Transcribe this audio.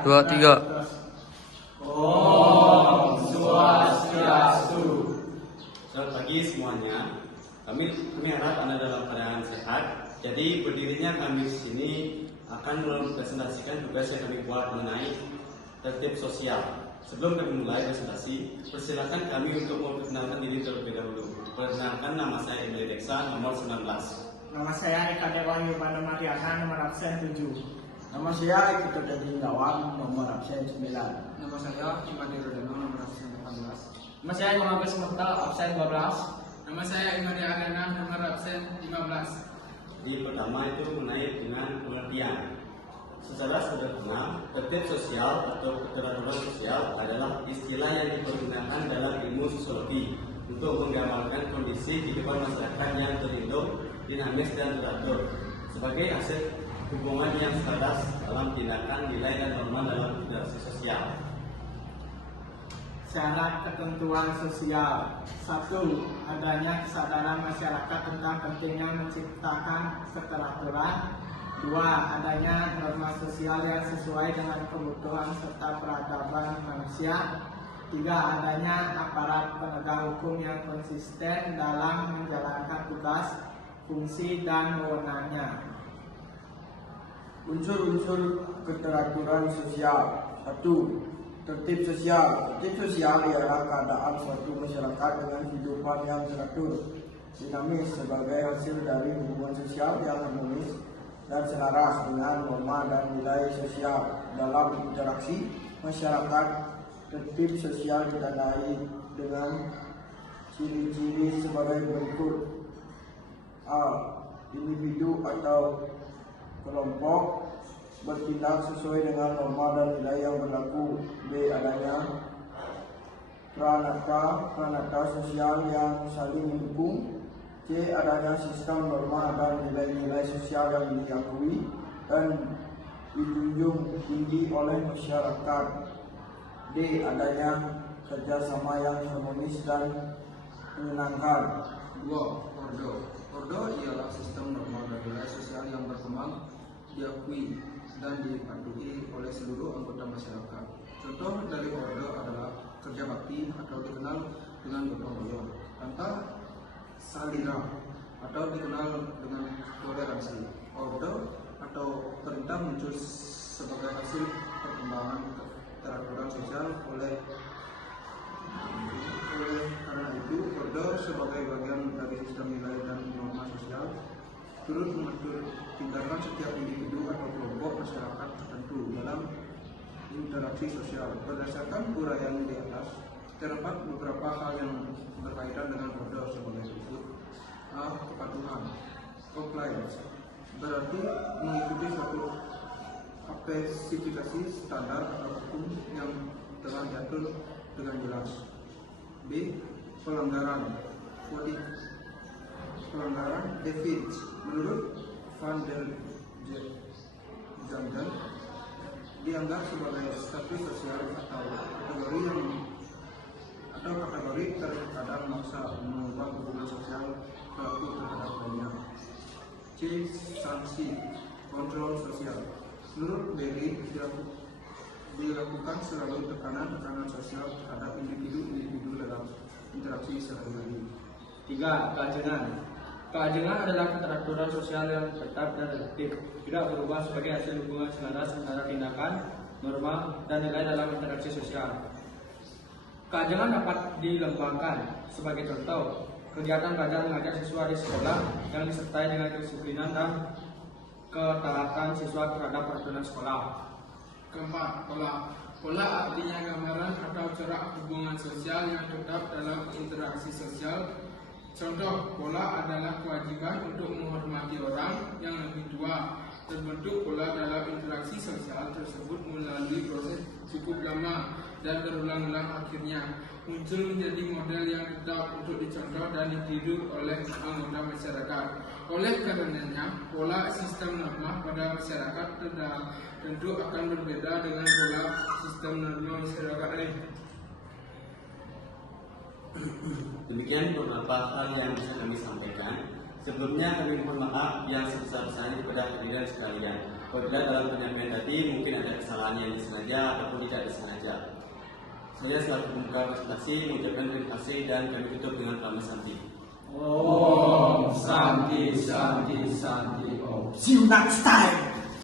2, 3. Om Swastiastu. Selamat pagi semuanya. Kami harap Anda dalam keadaan sehat. Jadi berdirinya kami di sini akan mempresentasikan tugas yang kami buat mengenai tertib sosial. Sebelum kami mulai presentasi, persilakan kami untuk memperkenalkan diri terlebih dahulu. Perkenalkan, nama saya Emily Deksa, nomor 19. Nama saya Eka Dewan Yubana Mariana, nomor absen 7. Nama saya Ikut Jadi Gawang, nomor absen 9. Nama saya Imadi Rodano, nomor absen 18. Nama saya Muhammad Mukhtar, absen 12. Nama saya Imadi Adana, nomor absen 15. Jadi pertama itu mengenai dengan pengertian. Secara sederhana, tertib sosial atau keteraturan sosial adalah istilah yang dipergunakan dalam ilmu sosiologi untuk menggambarkan kondisi kehidupan masyarakat yang terhidup, dinamis dan teratur sebagai hasil hubungan yang selaras dalam tindakan, nilai dan norma dalam interaksi sosial. Syarat ketentuan sosial. 1. Adanya kesadaran masyarakat tentang pentingnya menciptakan keteraturan. 2. Adanya norma sosial yang sesuai dengan kebutuhan serta peradaban manusia. 3. Adanya aparat penegak hukum yang konsisten dalam menjalankan tugas, fungsi, dan wewenangnya. Unsur-unsur keteraturan sosial. 1. Tertib sosial. Tertib sosial ialah keadaan suatu masyarakat dengan kehidupan yang teratur, dinamis sebagai hasil dari hubungan sosial yang harmonis dan selaras dengan norma dan nilai sosial. Dalam interaksi masyarakat, tertib sosial ditandai dengan ciri-ciri sebagai berikut. A. Individu atau kelompok bertindak sesuai dengan norma dan nilai yang berlaku. B. Adanya pranata sosial yang saling mendukung. C. Adanya sistem norma dan nilai-nilai sosial yang diakui dan dijunjung tinggi oleh masyarakat. D. Adanya kerjasama yang harmonis dan menyenangkan. 2. Ordo. Ordo ialah sistem norma dan nilai sosial yang berkembang, diakui, dan dipatuhi oleh seluruh anggota masyarakat. Contoh dari ordo adalah kerja bakti atau dikenal dengan gotong royong, tanpa salira atau dikenal dengan toleransi. Ordo atau perintah muncul sebagai hasil perkembangan keteraturan sosial karena itu ordo sebagai bagian dari sistem nilai dan norma sosial turut mengatur tindakan setiap individu atau kelompok masyarakat tertentu dalam interaksi sosial. Berdasarkan uraian di atas, terdapat beberapa hal yang berkaitan dengan ordo sebagai berikut. A. Kepatuhan. Compliance berarti mengikuti suatu spesifikasi standar atau hukum yang telah diatur dengan jelas. B. Pelanggaran. Pelanggaran defense. Menurut Van der Zanden, dianggap sebagai status sosial atau kategori terkadang maksa mengubah hubungan sosial pelaku terhadap lainnya. C. Sanksi. Kontrol sosial. Menurut Berry, dilakukan selalu tekanan sosial terhadap individu dalam interaksi sehari-hari. 3. Keajengan. Keajengan adalah keteraturan sosial yang tetap dan tertib, tidak berubah sebagai hasil hubungan selaras antara tindakan, norma, dan nilai dalam interaksi sosial. Keajengan dapat dilembangkan. Sebagai contoh, kegiatan belajar mengajar siswa di sekolah yang disertai dengan kedisiplinan dan ketaatan siswa terhadap peraturan sekolah. Keempat, pola. Pola artinya gambaran atau corak hubungan sosial yang tetap dalam interaksi sosial. Contoh, pola adalah kewajiban untuk menghormati orang yang lebih tua. Terbentuk pola dalam interaksi sosial tersebut melalui proses cukup lama dan berulang-ulang, akhirnya muncul menjadi model yang tetap untuk dicontoh dan ditiru oleh anggota masyarakat. Oleh karenanya, pola sistem norma pada masyarakat tentu akan berbeda dengan pola sistem norma masyarakat lain. Demikian beberapa hal yang bisa kami sampaikan. Sebelumnya kami mohon maaf yang sebesar-besarnya kepada hadirin sekalian. Apabila dalam penyampaian tadi mungkin ada kesalahan yang disengaja ataupun tidak disengaja. Saya selaku pembuka presentasi mengucapkan terima kasih dan kami tutup dengan pramana Santi. Om Santi Santi Santi Om. See you next time.